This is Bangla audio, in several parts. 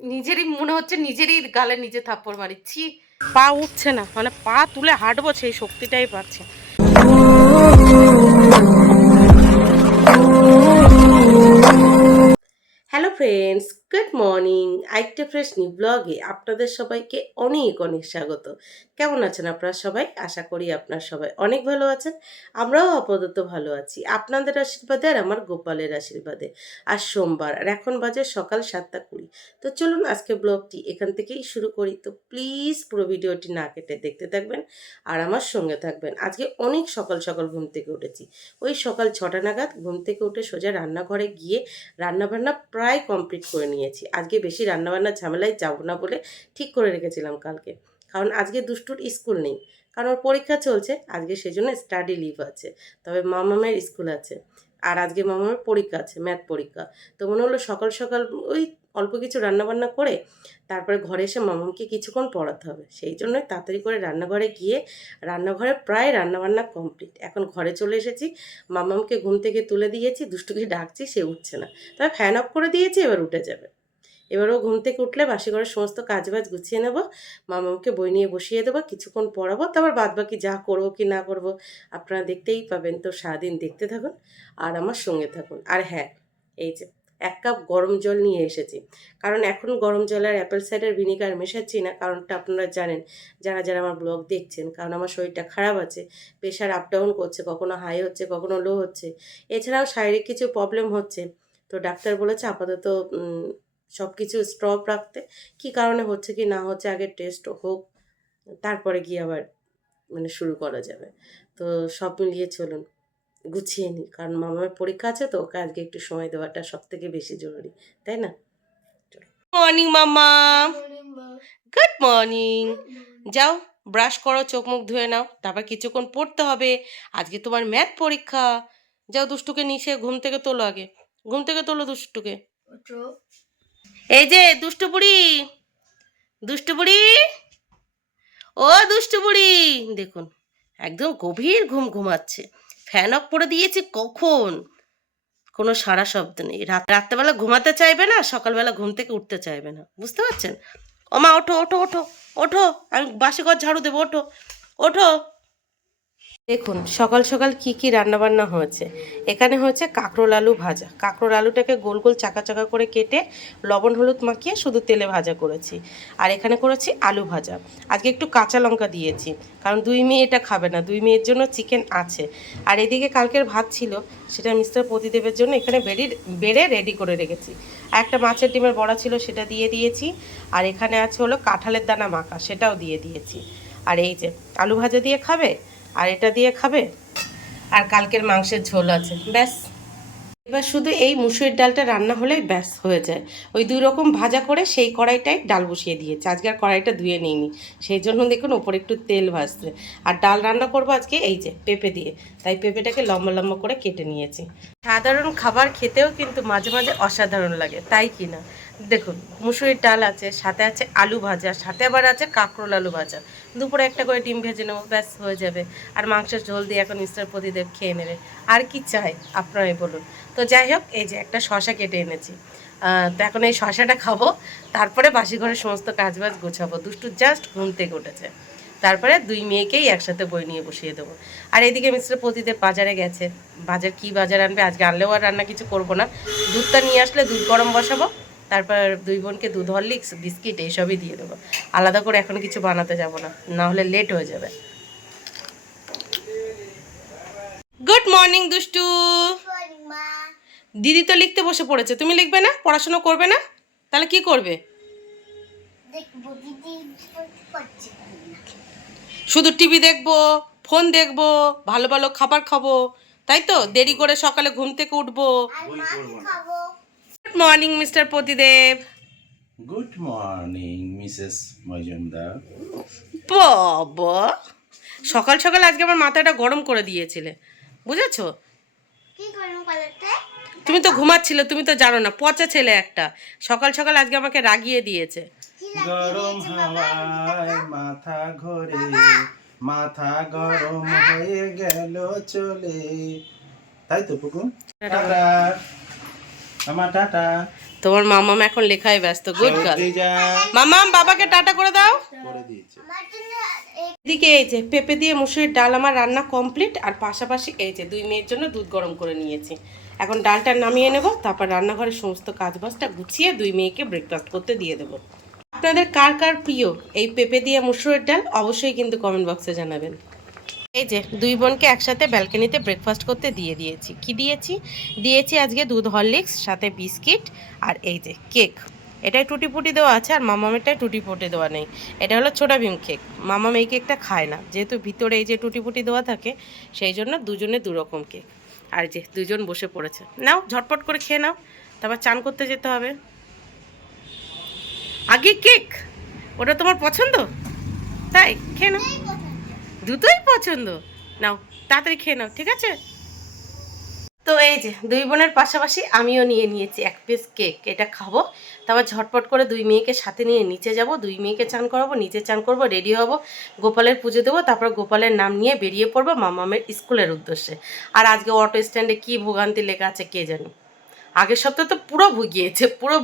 নিজেরই মনে হচ্ছে নিজেরই গালে নিজে থাপ্পড় মারিছি। পা উঠছে না, মানে পা তুলে হাঁটবো সেই শক্তিটাই পাচ্ছে। Hello friends, good morning. আরেকটা ফ্রেশ নিউ ব্লগে আপনাদের সবাইকে অনেক অনেক স্বাগত। কেমন আছেন আপনারা সবাই? আশা করি আপনারা সবাই অনেক ভালো আছেন। আমরাও আপাতত ভালো আছি আপনাদের আশীর্বাদে আর আমার গোপালের আশীর্বাদে। আজ সোমবার আর এখন বাজে সকাল 7:20। তো চলুন আজকে ব্লগটি এখান থেকেই শুরু করি। তো প্লিজ পুরো ভিডিওটি না কেটে দেখতে থাকবেন আর আমার সঙ্গে থাকবেন। আজকে অনেক সকাল সকাল ঘুম থেকে উঠেছি। ওই সকাল 6টা নাগাদ ঘুম থেকে উঠে সোজা রান্নাঘরে গিয়ে রান্নাবান্না প্রায় কমপ্লিট করে নিয়েছি। আজকে বেশি রান্নাবান্নার ঝামেলায় যাব না বলে ঠিক করে রেখেছিলাম কালকে, কারণ আজকে দুষ্টুর স্কুল নেই, কারণ ওর পরীক্ষা চলছে আজকে, সেজন্য স্টাডি লিভ আছে। তবে মামামের স্কুল আছে আর আজকে মামামের পরীক্ষা আছে, ম্যাথ পরীক্ষা। তো মনে হলো সকাল সকাল ওই অল্প কিছু রান্নাবান্না করে তারপরে ঘরে এসে মামামকে কিছুক্ষণ পড়াতে হবে, সেই জন্যই তাড়াতাড়ি করে রান্নাঘরে গিয়ে রান্নাঘরে প্রায় রান্নাবান্না কমপ্লিট। এখন ঘরে চলে এসেছি, মামামকে ঘুম থেকে তুলে দিয়েছি, দুষ্টুকে ডাকছি, সে উঠছে না। তবে ফ্যান অফ করে দিয়েছি, এবার উঠে যাবে। এবারও ঘুম থেকে উঠলে বাসি ঘরের সমস্ত কাজবাজ গুছিয়ে নেব, মামামকে বই নিয়ে বসিয়ে দেবো, কিছুক্ষণ পড়াবো, তারপর বাদ বাকি যা করবো কি না করবো আপনারা দেখতেই পাবেন। তো সারাদিন দেখতে থাকুন আর আমার সঙ্গে থাকুন। আর হ্যাঁ, এই যে 1 কাপ গরম জল নিয়ে এসেছি, কারণ এখন গরম জল আর অ্যাপেল সাইডার ভিনিগার মেশাচ্ছি না, কারণটা আপনারা জানেন যারা যারা আমার ব্লগ দেখছেন। কারণ আমার শরীরটা খারাপ আছে, প্রেশার আপ ডাউন করছে, কখনো হাই হচ্ছে কখনো লো হচ্ছে, এছাড়াও শারীরিক কিছু প্রবলেম হচ্ছে। তো ডাক্তার বলেছে আপাতত সব কিছু স্টপ রাখতে। কী কারণে হচ্ছে কি না হচ্ছে আগে টেস্ট হোক, তারপরে গিয়ে আবার মানে শুরু করা যাবে। তো সব মিলিয়ে চলুন গুছিয়ে নিই, কারণ মামার পরীক্ষা আছে, তো ওকে আজকে একটু সময় দেওয়াটা সব থেকে বেশি জরুরি, তাই না? মর্নিং মামা, গুড মর্নিং। যাও ব্রাশ করো, চোখ মুখ ধুয়ে নাও, তারপর কিছুক্ষণ পড়তে হবে, আজকে তোমার ম্যাথ পরীক্ষা। যাও দুষ্টুকে নিচে ঘুম থেকে তোলো, আগে ঘুম থেকে তোলো দুষ্টুকে। এই যে দুষ্টু বুড়ি, দুষ্টু বুড়ি, ও দুষ্টু বুড়ি, দেখুন একদম গভীর ঘুম ঘুমাচ্ছে। ফ্যান অফ করে দিয়েছি কখন, কোনো সারা শব্দ নেই। রাত্রেবেলা ঘুমাতে চাইবে না, সকালবেলা ঘুম থেকে উঠতে চাইবে না, বুঝতে পারছেন? ও মা ওঠো ওঠো ওঠো ওঠো, আমি বাসি ঘর ঝাড়ু দেবো, ওঠো ওঠো। দেখুন সকাল সকাল কি কি রান্নাবান্না হয়েছে। এখানে হয়েছে কাঁকরোল আলু ভাজা। কাঁকরোল আলুটাকে গোল গোল চাকা চাকা করে কেটে লবণ হলুদ মাখিয়ে শুধু তেলে ভাজা করেছি। আর এখানে করেছি আলু ভাজা। আজকে একটু কাঁচা লঙ্কা দিয়েছি, কারণ 2 মেয়ে এটা খাবে না, 2 মেয়ের জন্য চিকেন আছে। আর এদিকে কালকের ভাত ছিল, সেটা মিস্টার প্রতিদেবের জন্য এখানে বেড়ে রেডি করে রেখেছি। আর একটা মাছের ডিমের বড়া ছিল, সেটা দিয়ে দিয়েছি। আর এখানে আছে হলো কাঁঠালের দানা মাখা, সেটাও দিয়ে দিয়েছি। আর এই যে আলু ভাজা দিয়ে খাবে আর এটা দিয়ে খাবে, আর কালকের মাংসের ঝোল আছে, ব্যাস। এবার শুধু এই মুসুরির ডালটা রান্না হলেই ব্যাস হয়ে যায়। ওই 2 রকম ভাজা করে সেই কড়াইটায় ডাল বসিয়ে দিয়েছে। আজকে আর কড়াইটা ধুয়ে নিইনি, সেই জন্য দেখুন ওপরে একটু তেল ভাজছে। আর ডাল রান্না করবো আজকে এই যে পেঁপে দিয়ে, তাই পেঁপেটাকে লম্বা লম্বা করে কেটে নিয়েছি। সাধারণ খাবার খেতেও কিন্তু মাঝে মাঝে অসাধারণ লাগে, তাই কি না? দেখুন মুসুরির ডাল আছে, সাথে আছে আলু ভাজা, সাথে আবার আছে কাঁকরোল আলু ভাজা। দুপুরে একটা করে ডিম ভেজে নেবো, ব্যাস হয়ে যাবে। আর মাংসের ঝোল দিয়ে এখন মিস্টার প্রদীপ খেয়ে নেবে। আর কি চাই আপনারাই বলুন। তো যাই হোক, এই যে একটা শশা কেটে এনেছি, তো এখন এই শশাটা খাবো, তারপরে বাসি ঘরের সমস্ত কাজবাজ গোছাবো। দুষ্টু জাস্ট ঘুম থেকে উঠেছে, তারপরে 2 মেয়েকেই একসাথে বই নিয়ে বসিয়ে দেবো। আর এদিকে মিস্টার প্রতিদেব বাজারে গেছে, বাজার কি বাজার আনবে আজকে, আনলেও আর রান্না কিছু করবো না। দুধটা নিয়ে আসলে দুধ গরম বসাবো, তারপর 2 বোনকে দুধ হরলিক্স বিস্কিট এইসবই দিয়ে দেবো। আলাদা করে এখন কিছু বানাতে যাব না, না হলে লেট হয়ে যাবে। গুড মর্নিং দুষ্টু। দিদি তো লিখতে বসে পড়েছে, তুমি লিখবে না? পড়াশোনা করবে না? তাহলে কি করবে? শুধু টিভি দেখবো, ফোন দেখবো, ভালো ভালো খাবার খাবো, তাই তো? দেরি করে সকালে ঘুম থেকে উঠবো। Good morning mister Pratidev. Good morning missus Majumdar. বাবা, সকাল সকাল আজকে আমার মাথাটা গরম করে দিয়েছিলে, বুঝেছো? তুমি তো ঘুমাচ্ছিলে, তুমি তো জানো না, পচা ছেলে একটা। সকাল সকাল আজকে আমাকে রাগিয়ে দিয়েছে। গরম হাওয়ায় মাথা ঘোরে, মাথা গরম হয়ে গেল চলে, তাই তো পুকু? টাটা আমার টাটা। তোমার মামাম এখন লেখায় ব্যস্ত। Good girl. সত্যি যা মামাম বাবাকে টাটা করে দাও। করে দিয়েছে। এদিকে এই যে পেঁপে দিয়ে মুসুরির ডাল আমার রান্না কমপ্লিট, আর পাশাপাশি এই যে 2 মেয়ের জন্য দুধ গরম করে নিয়েছি। এখন ডালটা নামিয়ে নেব, তারপর রান্নাঘরের সমস্ত কাজবাজটা গুছিয়ে 2 মেয়েকে ব্রেকফাস্ট করতে দিয়ে দেবো। আপনাদের কার কার প্রিয় এই পেঁপে দিয়ে মুসুরির ডাল অবশ্যই কিন্তু কমেন্ট বক্সে জানাবেন। এই যে 2 বোনকে একসাথে ব্যালকনিতে ব্রেকফাস্ট করতে দিয়ে দিয়েছি। কি দিয়েছি? দিয়েছি আজকে দুধ হরলিক্স, সাথে বিস্কিট, আর এই যে কেক। এটাই টুটি ফুটি দেওয়া আছে, আর মামামেরটাই টুটি ফুটি দেওয়া নেই। এটা হলো ছোটা ভীম কেক। মামাম এই কেকটা খায় না, যেহেতু ভিতরে এই যে টুটি ফুটি দেওয়া থাকে, সেই জন্য দুজনে 2 রকম কেক। আর যে 2 জন বসে পড়েছে, নাও ঝটপট করে খেয়ে নাও, তারপর চান করতে যেতে হবে। আগে কেক, ওটা তোমার পছন্দ? তাই খেয়ে নাও, দুটোই পছন্দ। নাও তাড়াতাড়ি খেয়ে নাও, ঠিক আছে? তো এই যে 2 বোনের পাশাপাশি আমিও নিয়ে নিয়েছি 1 পিস কেক। এটা খাবো, তারপর ঝটপট করে 2 মেয়েকে সাথে নিয়ে নিচে যাব, 2 মেয়েকে চান করাবো, নিচে চান করবো, রেডি হব, গোপালের পুজো দেবো, তারপর গোপালের নাম নিয়ে বেরিয়ে পড়বো মামামের স্কুলের উদ্দেশ্যে। আর আজকে অটো স্ট্যান্ডে কী ভোগান্তি লেখা আছে কে জানি। আগের সপ্তাহে তো পুরো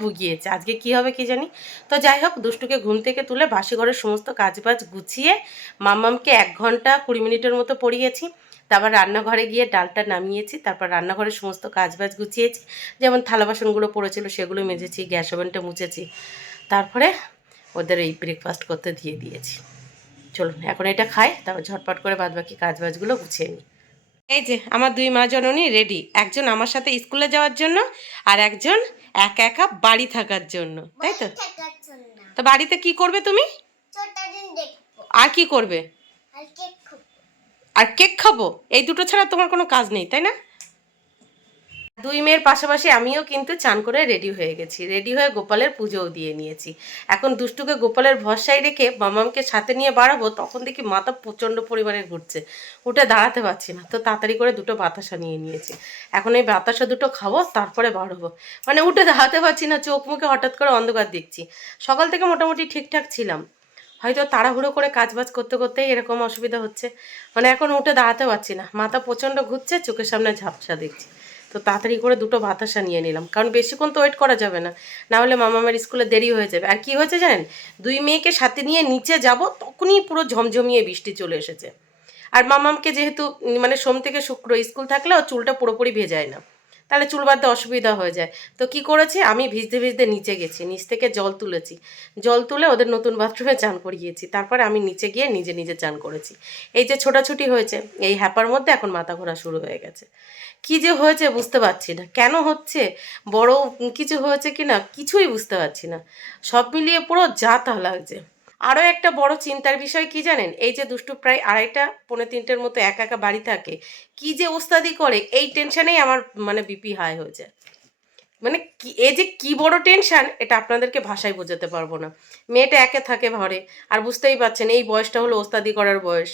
ভুগিয়েছে, আজকে কি হবে কি জানি। তো যাই হোক, দুষ্টুকে ঘুম থেকে তুলে বাসি ঘরের সমস্ত কাজবাজ গুছিয়ে মাম্মামকে 1 ঘন্টা 20 মিনিটের মতো পড়িয়েছি। তারপর রান্নাঘরে গিয়ে ডালটা নামিয়েছি, তারপর রান্নাঘরের সমস্ত কাজবাজ গুছিয়েছি, যেমন থালা বাসনগুলো পড়েছিল সেগুলো মেজেছি, গ্যাস ওভেনটা মুছেছি, তারপরে ওদের এই ব্রেকফাস্ট করতে দিয়ে দিয়েছি। চলুন এখন এটা খাই, তারপর ঝটপট করে বাদবাকি কাজবাজগুলো গুছিয়ে নিই। এই যে আমার 2 মা জননী রেডি, একজন আমার সাথে স্কুলে যাওয়ার জন্য, আর একজন একা একা বাড়ি থাকার জন্য, তাই তো? তো বাড়িতে কি করবে তুমি? আর কি করবে? আর কেক খাবো, এই দুটো ছাড়া তোমার কোনো কাজ নেই, তাই না? 2 মেয়ের পাশাপাশি আমিও কিন্তু চান করে রেডি হয়ে গেছি, রেডি হয়ে গোপালের পুজোও দিয়ে নিয়েছি। এখন দুষ্টুকে গোপালের ভরসায় রেখে মামামকে সাথে নিয়ে বাড়াবো, তখন দেখি মাথা প্রচণ্ড পরিমাণে ঘুরছে, উঠে দাঁড়াতে পারছি না। তো তাড়াতাড়ি করে 2টো বাতাসা নিয়ে নিয়েছি। এখন এই বাতাসা 2টো খাবো, তারপরে বাড়াবো। মানে উঠে দাঁড়াতে পারছি না, চোখ মুখে হঠাৎ করে অন্ধকার দেখছি। সকাল থেকে মোটামুটি ঠিকঠাক ছিলাম, হয়তো তাড়াহুড়ো করে কাজবাজ করতে করতেই এরকম অসুবিধা হচ্ছে। মানে এখন উঠে দাঁড়াতে পারছি না, মাথা প্রচণ্ড ঘুরছে, চোখের সামনে ঝাপসা দেখছি। তো তাড়াতাড়ি করে 2টো বাতাসা নিয়ে নিলাম, কারণ বেশিক্ষণ তো ওয়েট করা যাবে না, না হলে মামামের স্কুলে দেরি হয়ে যাবে। আর কি হয়েছে জানেন, 2 মেয়েকে সাথে নিয়ে নিচে যাব, তখনই পুরো ঝমঝমিয়ে বৃষ্টি চলে এসেছে। আর মামামকে যেহেতু মানে সোম থেকে শুক্র স্কুল থাকলেও চুলটা পুরোপুরি ভেজায় না, তাহলে চুল বাঁধতে অসুবিধা হয়ে যায়। তো কি করেছি, আমি ভিজতে ভিজতে নিচে গেছি, নিচ থেকে জল তুলেছি, জল তুলে ওদের নতুন বাথরুমে চান করিয়েছি, তারপরে আমি নিচে গিয়ে নিজে নিজে চান করেছি। এই যে ছোটাছুটি হয়েছে, এই হ্যাপার মধ্যে এখন মাথা ঘোরা শুরু হয়ে গেছে। কি যে হয়েছে বুঝতে পারছি না, কেন হচ্ছে, বড় কিছু হয়েছে কি না কিছুই বুঝতে পারছি না, সব মিলিয়ে পুরো যা তা লাগছে। আরও একটা বড় চিন্তার বিষয় কি জানেন, এই যে দুষ্টু প্রায় 2:30 পৌনে 3টের মতো একা একা বাড়ি থাকে, কি যে ওস্তাদি করে, এই টেনশনেই আমার মানে বিপি হাই হয়ে যায়। মানে কি এই যে কি বড় টেনশন, এটা আপনাদেরকে ভাষায় বোঝাতে পারবো না। মেয়েটা একে থাকে ঘরে, আর বুঝতেই পারছেন এই বয়সটা হলো ওস্তাদি করার বয়স।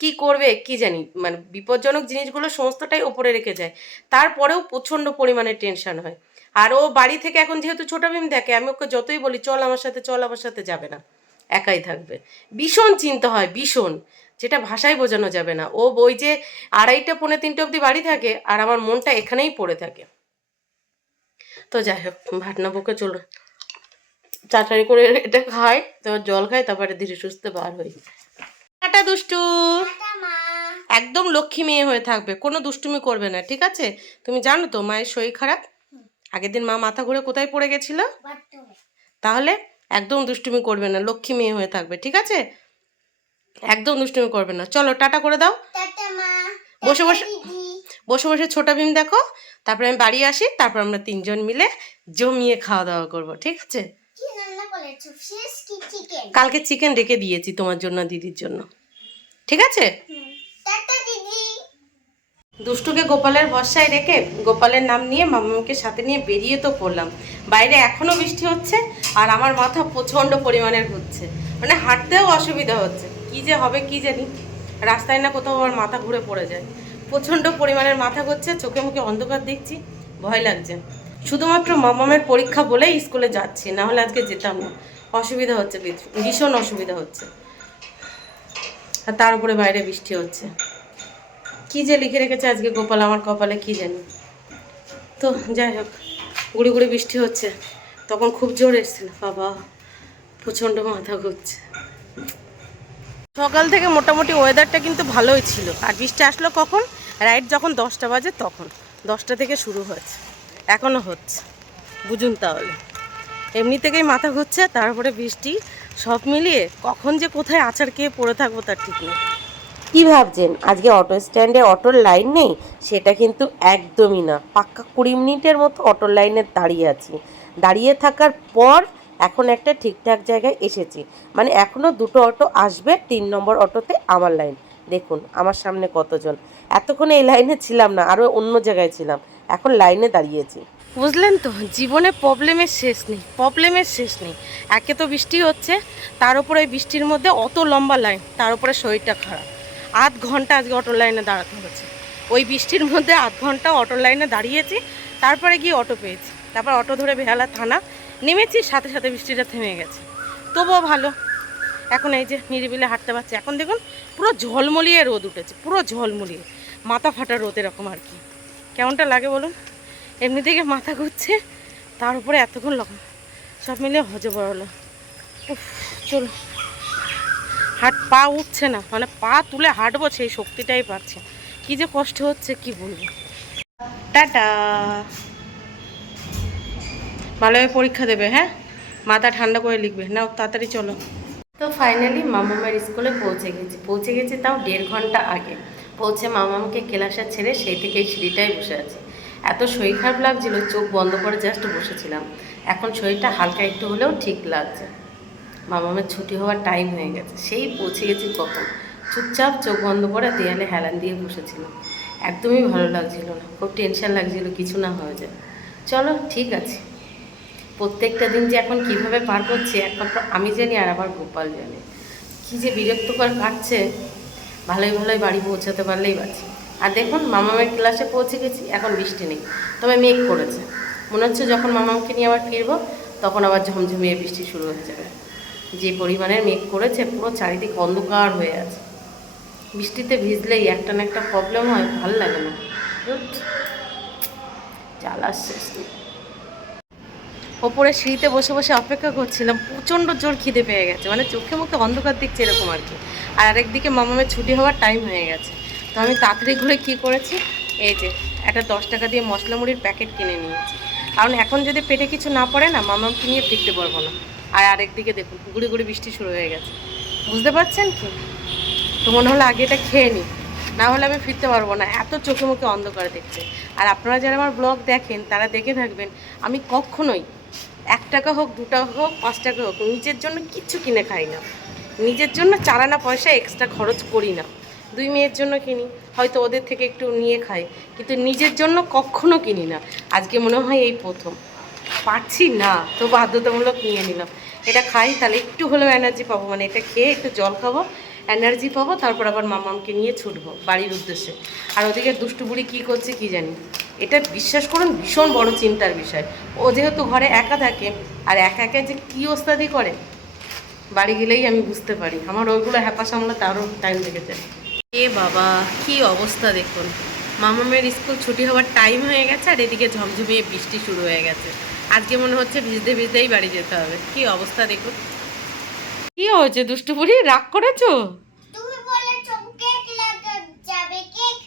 কি করবে কি জানি, মানে বিপজ্জনক জিনিসগুলো সমস্তটাই ওপরে রেখে যায়, তারপরেও প্রচণ্ড পরিমাণে টেনশন হয়। আর ও বাড়ি থেকে এখন যেহেতু ছোট ভীম দেখে, আমি ওকে যতই বলি চল আমার সাথে, চল আমার সাথে, যাবে না, একাই থাকবে। ভীষণ চিন্তা হয়, ভীষণ, যেটা ভাষায় বোঝানো যাবে না। ও ওই যে 2:30 পৌনে 3টে অবধি বাড়ি থাকে, আর আমার মনটা এখানেই পড়ে থাকে। তো যাই হোক, ভাটনা বকে চলো তাড়াতাড়ি করে এটা খাই, তারপর জল খাই, তারপরে ধীরে সুস্থে বার হই। টাটা দুষ্টু, একদম লক্ষ্মী মেয়ে হয়ে থাকবে, কোনো দুষ্টুমি করবে না, ঠিক আছে? তুমি জানো তো মায়ের শরীর খারাপ, আগের দিন মা মাথা ঘুরে কোথায় পড়ে গেছিল, তাহলে একদম দুষ্টুমি করবে না, লক্ষ্মী মেয়ে হয়ে থাকবে, ঠিক আছে? একদম দুষ্টুমি করবে না। চলো টাটা করে দাও, বসে বসে বসে বসে ছোটা ভীম দেখো, তারপরে আমি বাড়ি আসি, তারপর আমরা 3 জন মিলে জমিয়ে খাওয়া দাওয়া করবো, ঠিক আছে? কালকে চিকেন রেখে দিয়েছি তোমার জন্য, দিদির জন্য, ঠিক আছে? দুষ্টুকে গোপালের ভরসায় রেখে গোপালের নাম নিয়ে মামাকে সাথে নিয়ে বেরিয়ে তো পড়লাম। বাইরে এখনও বৃষ্টি হচ্ছে, আর আমার মাথা প্রচণ্ড পরিমাণের ঘুরছে, মানে হাঁটতেও অসুবিধা হচ্ছে, কি যে হবে কি জানি, রাস্তায় না কোথাও আমার মাথা ঘুরে পড়ে যায়, প্রচণ্ড পরিমাণের মাথা ঘুরছে, চোখে মুখে অন্ধকার দেখছি, ভয় লাগছে। শুধুমাত্র মামামের পরীক্ষা বলেই স্কুলে যাচ্ছি, না হলে আজকে যেতাম না, অসুবিধা হচ্ছে, ভীষণ অসুবিধা হচ্ছে, আর তার উপরে বাইরে বৃষ্টি হচ্ছে। কি যে লিখে রেখেছে আজকে গোপাল আমার কপালে কি জানি। তো যাই হোক, গুড়ি গুড়ি বৃষ্টি হচ্ছে, তখন খুব জোর এসেছিল, বাবা প্রচণ্ড মাথা ঘুরছে। সকাল থেকে মোটামুটি ওয়েদারটা কিন্তু ভালোই ছিল, আর বৃষ্টি আসলো কখন, রাইট যখন 10টা বাজে, তখন 10টা থেকে শুরু হয়েছে, এখনও হচ্ছে, বুঝুন তাহলে। এমনি থেকেই মাথা ঘুরছে, তারপরে বৃষ্টি, সব মিলিয়ে কখন যে কোথায় আছাড় খেয়ে পড়ে থাকবো তার ঠিক নেই। কী ভাবছেন আজকে অটো স্ট্যান্ডে অটোর লাইন নেই? সেটা কিন্তু একদমই না, পাক্কা 20 মিনিটের মতো অটোর লাইনে দাঁড়িয়ে আছি। দাঁড়িয়ে থাকার পর এখন একটা ঠিকঠাক জায়গায় এসেছি, মানে এখনও 2টো অটো আসবে, 3 নম্বর অটোতে আমার লাইন। দেখুন আমার সামনে কতজন, এতক্ষণ এই লাইনে ছিলাম না, আরও অন্য জায়গায় ছিলাম, এখন লাইনে দাঁড়িয়েছি। বুঝলেন তো, জীবনে প্রবলেমের শেষ নেই, প্রবলেমের শেষ নেই। একে তো বৃষ্টি হচ্ছে, তার উপরে এই বৃষ্টির মধ্যে অত লম্বা লাইন, তার উপরে শরীরটা খারাপ। 8 ঘন্টা আজকে অটো লাইনে দাঁড়াতে হয়েছে, ওই বৃষ্টির মধ্যে 8 ঘন্টা অটো লাইনে দাঁড়িয়েছি, তারপরে গিয়ে অটো পেয়েছি, তারপর অটো ধরে বেহালা থানা নেমেছি, সাথে সাথে বৃষ্টিটা থেমে গেছে, তবুও ভালো। এখন এই যে নিরিবিলে হাঁটতে পারছি। এখন দেখুন পুরো ঝলমলিয়ে রোদ উঠেছে, পুরো ঝলমলিয়ে, মাথা ফাটা রোদ এরকম আর কি। কেমনটা লাগে বলুন? এমনি থেকে মাথা ঘুরছে, তার উপরে এতক্ষণ লগন, সব মিলিয়ে হজবর হলো। উফ, চলো, পা উঠছে না, মানে পা তুলে হাঁটবো সেই শক্তিটাই পাচ্ছে, কি যে কষ্ট হচ্ছে কি বলবো। টাটা, ভালোভাবে পরীক্ষা দেবে, হ্যাঁ, মাথা ঠান্ডা করে লিখবে, নাও তাড়াতাড়ি চলো। তো ফাইনালি মামামের স্কুলে পৌঁছে গেছি তাও 1.5 ঘন্টা আগে। পৌঁছে মামামকে ক্লাসে ছেড়ে সেই থেকে এই সিঁড়িটাই বসে আছি। এত শরীর খারাপ লাগছিল, চোখ বন্ধ করে জাস্ট বসেছিলাম। এখন শরীরটা হালকা একটু হলেও ঠিক লাগছে। মামামের ছুটি হওয়ার টাইম হয়ে গেছে, সেই পৌঁছে গেছি কখন, চুপচাপ চোখ বন্ধ করে দেয়ালে হেলান দিয়ে বসেছিলাম। একদমই ভালো লাগছিল না, খুব টেনশন লাগছিল কিছু না হয়ে যায়। চলো ঠিক আছে, প্রত্যেকটা দিন যে এখন কিভাবে পার করছে একমাত্র আমি জানি, আর আমার গোপাল জানে। কী যে বিরক্তকর কাটছে, ভালোই ভালোই বাড়ি পৌঁছাতে পারলেই বাঁচি। আর দেখুন মামামের ক্লাসে পৌঁছে গেছি, এখন বৃষ্টি নেই, তবে মেঘ করেছে। মনে হচ্ছে যখন মামামকে নিয়ে আবার ফিরবো তখন আবার ঝমঝমিয়ে বৃষ্টি শুরু হয়ে যাবে। যে পরিমাণের মেঘ করেছে, পুরো চারিদিক অন্ধকার হয়ে আছে। বৃষ্টিতে ভিজলেই একটা না একটা প্রবলেম হয়, ভালো লাগে না, জ্বালার শেষ নেই। ওপরে সিঁড়িতে বসে বসে অপেক্ষা করছিলাম, প্রচণ্ড জোর খিদে পেয়ে গেছে, মানে চোখে মুখে অন্ধকার দিচ্ছে এরকম আর কি। আর আরেকদিকে মামামের ছুটি হওয়ার টাইম হয়ে গেছে, তো আমি তাড়াতাড়ি করে কী করেছি, এই যে একটা 10 টাকা দিয়ে মশলা মুড়ির প্যাকেট কিনে নিয়েছি, কারণ এখন যদি পেটে কিছু না পড়ে না, মামামকে নিয়ে ফিরতে পারবো না। আর আরেকদিকে দেখুন গুড়ি গুড়ি বৃষ্টি শুরু হয়ে গেছে, বুঝতে পারছেন কি? তো মনে হলো আগে এটা খেয়ে নিই, না হলে আমি ফিরতে পারবো না, এত চোখে মুখে অন্ধকার দেখছে। আর আপনারা যারা আমার ব্লগ দেখেন তারা দেখে থাকবেন, আমি কখনোই 1 টাকা হোক, 2 টাকা হোক, 5 টাকা হোক, নিজের জন্য কিচ্ছু কিনে খাই না, নিজের জন্য চারানা পয়সা এক্সট্রা খরচ করি না। 2 মেয়ের জন্য কিনি, হয়তো ওদের থেকে একটু নিয়ে খাই, কিন্তু নিজের জন্য কখনো কিনি না। আজকে মনে হয় এই প্রথম, পারছি না তো বাধ্যতামূলক নিয়ে নিলাম। এটা খাই তাহলে একটু হলেও এনার্জি পাবো, মানে এটা খেয়ে একটু জল খাবো, এনার্জি পাবো, তারপর আবার মামামকে নিয়ে ছুটবো বাড়ির উদ্দেশ্যে। আর ওদিকে দুষ্টু বুড়ি কী করছে কি জানি, এটা বিশ্বাস করুন ভীষণ বড় চিন্তার বিষয়। ও যেহেতু ঘরে একা থাকে, আর একা একা যে কী ওস্তাদি করে বাড়ি গেলেই আমি বুঝতে পারি, আমার ওইগুলো হ্যাপা সামলাতে আরও টাইম লেগেছে। এ বাবা কি অবস্থা দেখুন, মামামের স্কুল ছুটি হওয়ার টাইম হয়ে গেছে, আর এদিকে ঝমঝমিয়ে বৃষ্টি শুরু হয়ে গেছে। আজকে মনে হচ্ছে ভিজতে ভিজতেই বাড়ি যেতে হবে, কি অবস্থা দেখুন। কি হয়েছে দুষ্টু বুড়ি, রাগ করেছো? তুমি বলেছো কেক লাগা যাবে, কেক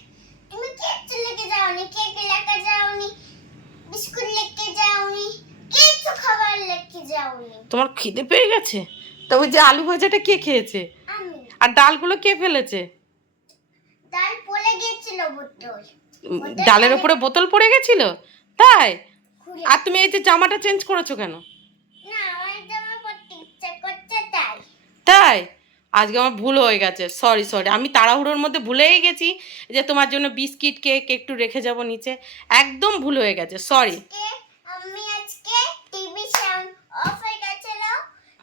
তুমি কেক লেকে যাওনি, কেক লেকে যাওনি, বিস্কুট লেকে যাওনি, কিছু খাবার লেকে যাওনি। তোমার খিদে পেয়ে গেছে? তো ওই যে আলু ভাজাটা কে খেয়েছে? আমি। আর ডালগুলো কে ফেলেছে? ডাল পড়ে গিয়েছিল বোতল। ডালের উপরে বোতল পড়ে গেছিল, তাই? আর তুমি এই যে জামাটা চেঞ্জ করেছো কেন? না, আমার জামা পরতে ইচ্ছে করছে তাই। তাই? আজকে আমার ভুল হয়ে গেছে, সরি সরি, আমি তাড়াহুড়োর মধ্যে ভুলেই গেছি যে তোমার জন্য বিস্কিট কেক একটু রেখে যাব নিচে, একদম ভুল হয়ে গেছে, সরি। আমি আজকে টিভি সাউন্ড অফ হয়ে গেছিল,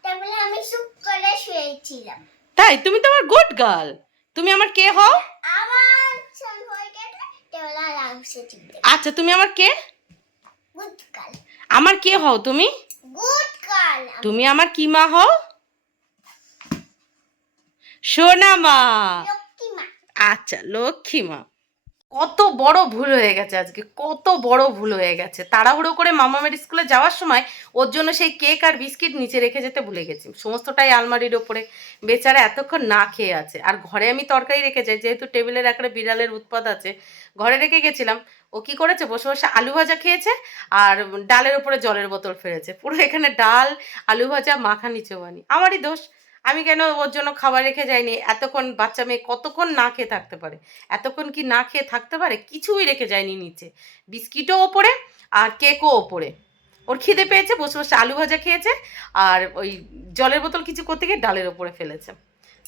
তারপরে আমি চুপ করে শুয়েছিলাম। তাই? তুমি তো আমার গুড গার্ল, তুমি আমার কে হও? আবার সাউন্ড হয়ে গেল, তাহলে আরামসে চিনতে। আচ্ছা তুমি আমার কে? Good girl. আমার কে হও তুমি? Good girl. তুমি আমার কি মা হও? সোনা মা। লক্ষ্মী মা। আচ্ছা লক্ষ্মী মা। কত বড় ভুল হয়ে গেছে আজকে, কত বড় ভুল হয়ে গেছে। তাড়াহুড়ো করে মামামের স্কুলে যাওয়ার সময় ওর জন্য সেই কেক আর বিস্কিট নিচে রেখে যেতে ভুলে গেছি, সমস্তটাই আলমারির ওপরে। বেচারা এতক্ষণ না খেয়ে আছে। আর ঘরে আমি তরকারি রেখে যাই, যেহেতু টেবিলের আকারে বিড়ালের উৎপাত আছে, ঘরে রেখে গেছিলাম। ও কি করেছে, বসে বসে আলু ভাজা খেয়েছে আর ডালের ওপরে জলের বোতল ফেলেছে। পুরো এখানে ডাল, আলু ভাজা মাখা নিচে বানি। আমারই দোষ, আমি কেন ওর জন্য খাবার রেখে যাইনি। এতক্ষণ বাচ্চা মেয়ে কতক্ষণ না খেয়ে থাকতে পারে, এতক্ষণ কি না খেয়ে থাকতে পারে? কিছুই রেখে যায়নি নিচে, বিস্কিটও ওপরে আর কেকও ওপরে। ওর খিদে পেয়েছে, বসে বসে আলু ভাজা খেয়েছে আর ওই জলের বোতল কিছু করতে গিয়ে ডালের ওপরে ফেলেছে।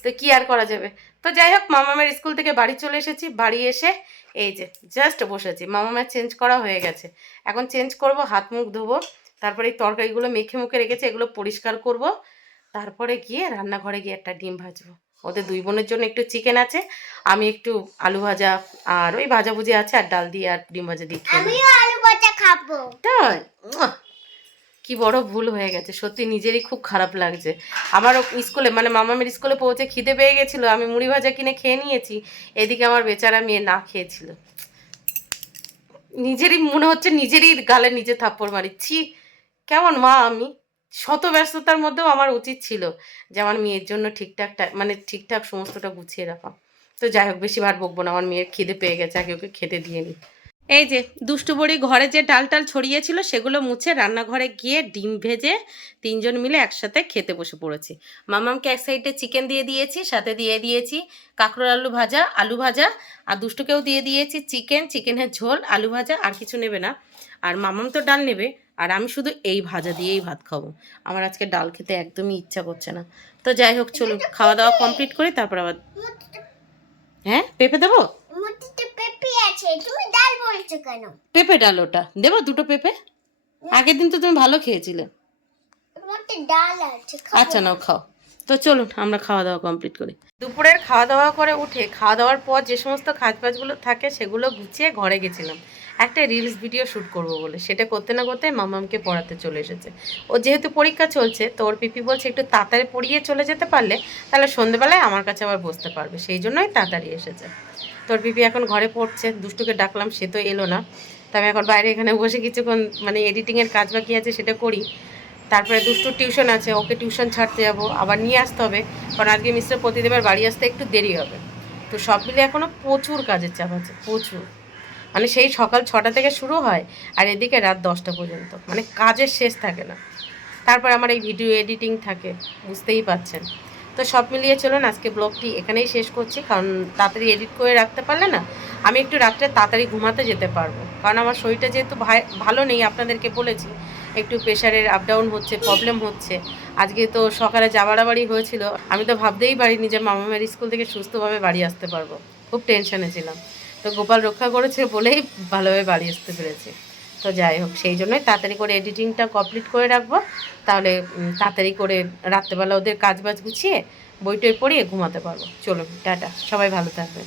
তো কি আর করা যাবে। তো যাই হোক, মামামের স্কুল থেকে বাড়ি চলে এসেছি। বাড়ি এসে এই যে জাস্ট বসেছি। মামামের চেঞ্জ করা হয়ে গেছে, এখন চেঞ্জ করব, হাত মুখ ধোবো, তারপরে এই তরকারিগুলো মেখে মুখে রেখেছে এগুলো পরিষ্কার করব, তারপরে গিয়ে রান্নাঘরে গিয়ে একটা ডিম ভাজবো। ওদের দুই বোনের জন্য একটু চিকেন আছে, আমি একটু আলু ভাজা আর ওই ভাজাভুজি আছে আর ডাল দিয়ে আর ডিম ভাজা দিয়ে খেয়ে নেবো। আমিও আলু ভাজা খাবো। তাই? কি বড় ভুল হয়ে গেছে, সত্যি নিজেরই খুব খারাপ লাগছে। আমারও স্কুলে মানে মামামের স্কুলে পৌঁছে খিদে পেয়ে গেছিলো, আমি মুড়ি ভাজা কিনে খেয়ে নিয়েছি, এদিকে আমার বেচারা মেয়ে না খেয়েছিল। নিজেরই মনে হচ্ছে নিজেরই গালে নিজে থাপ্পড় মারিচ্ছি। কেমন মা আমি! শত ব্যস্ততার মধ্যেও আমার উচিত ছিল যে আমার মেয়ের জন্য ঠিকঠাক সমস্তটা গুছিয়ে রাখা। তো যাই হোক, বেশি ভার বকবো না, আমার মেয়ের খিদে পেয়ে গেছে, আগে ওকে খেতে দিয়ে নিই। এই যে দুষ্টু বড়ি ঘরে যে ডাল টাল ছড়িয়েছিল সেগুলো মুছে রান্নাঘরে গিয়ে ডিম ভেজে তিনজন মিলে একসাথে খেতে বসে পড়েছি। মামামকে এক সাইডে চিকেন দিয়ে দিয়েছি, সাথে দিয়ে দিয়েছি কাঁকরোল আলু ভাজা আর দুষ্টুকেও দিয়ে দিয়েছি চিকেনের ঝোল, আলু ভাজা, আর কিছু নেবে না। আর মামাম তো ডাল নেবে, আর আমি শুধু এই ভাজা দিয়েই ভাত খাবো। আমার আজকে ডাল খেতে একদমই ইচ্ছা করছে না। তো যাই হোক, চলুন খাওয়া দাওয়া কমপ্লিট করি, তারপর আবার। হ্যাঁ, পেঁপে দেবো? মুটিতে পেঁপে আছে, তুমি ডাল বলছো কেন? পেঁপে ডাল, ওটা দেবো, দুটো পেঁপে। আগের দিন তো তুমি ভালো খেয়েছিলে। মুটি ডাল আছে, আচ্ছা নাও, খাও। তো চলুন আমরা খাওয়া দাওয়া কমপ্লিট করি। দুপুরের খাওয়া দাওয়া করে উঠে খাওয়া দাওয়ার পর যে সমস্ত কাজবাজগুলো থাকে সেগুলো গুছিয়ে ঘরে গেছিলাম একটা রিলস ভিডিও শ্যুট করব বলে। সেটা করতে না করতে মামামকে পড়াতে চলে এসেছে। ও যেহেতু পরীক্ষা চলছে, তো ওর পিপি বলছে একটু তাড়াতাড়ি পড়িয়ে চলে যেতে পারলে তাহলে সন্ধ্যেবেলায় আমার কাছে আবার বসতে পারবে, সেই জন্যই তাড়াতাড়ি এসেছে। তোর পিপি এখন ঘরে পড়ছে, দুষ্টুকে ডাকলাম, সে তো এলো না। তো আমি এখন বাইরে এখানে বসে কিছুক্ষণ মানে এডিটিংয়ের কাজ বাকি আছে সেটা করি। তারপরে দুষ্টুর টিউশন আছে, ওকে টিউশন ছাড়তে যাবো, আবার নিয়ে আসতে হবে, কারণ আজকে মিস্টার প্রতিদেবের বাড়ি আসতে একটু দেরি হবে। তো সব মিলে এখনও প্রচুর কাজের চাপ আছে, প্রচুর। মানে সেই সকাল 6টা থেকে শুরু হয় আর এদিকে রাত 10টা পর্যন্ত, মানে কাজের শেষ থাকে না। তারপর আমার এই ভিডিও এডিটিং থাকে, বুঝতেই পারছেন। তো সব মিলিয়ে চলুন আজকে ব্লগটি এখানেই শেষ করছি, কারণ তাড়াতাড়ি এডিট করে রাখতে পারলে না আমি একটু রাত্রে তাড়াতাড়ি ঘুমাতে যেতে পারবো। কারণ আমার শরীরটা যেহেতু ভালো নেই, আপনাদেরকে বলেছি একটু প্রেশারের আপ ডাউন হচ্ছে, প্রবলেম হচ্ছে। আজকে তো সকালে যাবাড়াবাড়ি হয়েছিল, আমি তো ভাবতেই পারিনি যে মামামের স্কুল থেকে সুস্থভাবে বাড়ি আসতে পারবো, খুব টেনশনে ছিলাম। তো গোপাল রক্ষা করেছে বলেই ভালোভাবে বাড়ি আসতে পেরেছি। তো যাই হোক, সেই জন্যই তাড়াতাড়ি করে এডিটিংটা কমপ্লিট করে রাখবো, তাহলে তাড়াতাড়ি করে রাত্রেবেলা ওদের কাজ বাজ গুছিয়ে বই টই পড়িয়ে ঘুমাতে পারবো। চলুন টাটা, সবাই ভালো থাকবেন।